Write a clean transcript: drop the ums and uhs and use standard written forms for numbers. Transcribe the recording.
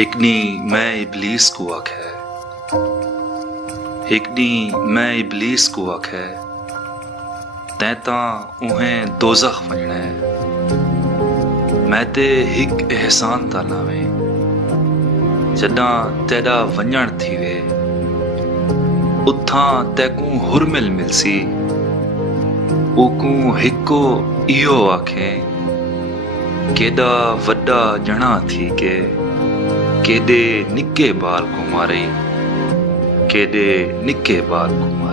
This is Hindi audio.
एक ॾींहुं मैं इब्लीस को आखे, एक ॾींहुं मैं इब्लीस को आखे, तैं तां उहें दोज़ख वञणा है। मैं ते हिक एहसान ता लावें, जॾां तेॾा वञण थी वे, उथां तैकूं हुरमिल मिलसी, ओकूं हिको इहो आखें, केॾा वॾा ॼणा थी के केॾे निके बाल को मारई, केॾे निके बाल को मारई।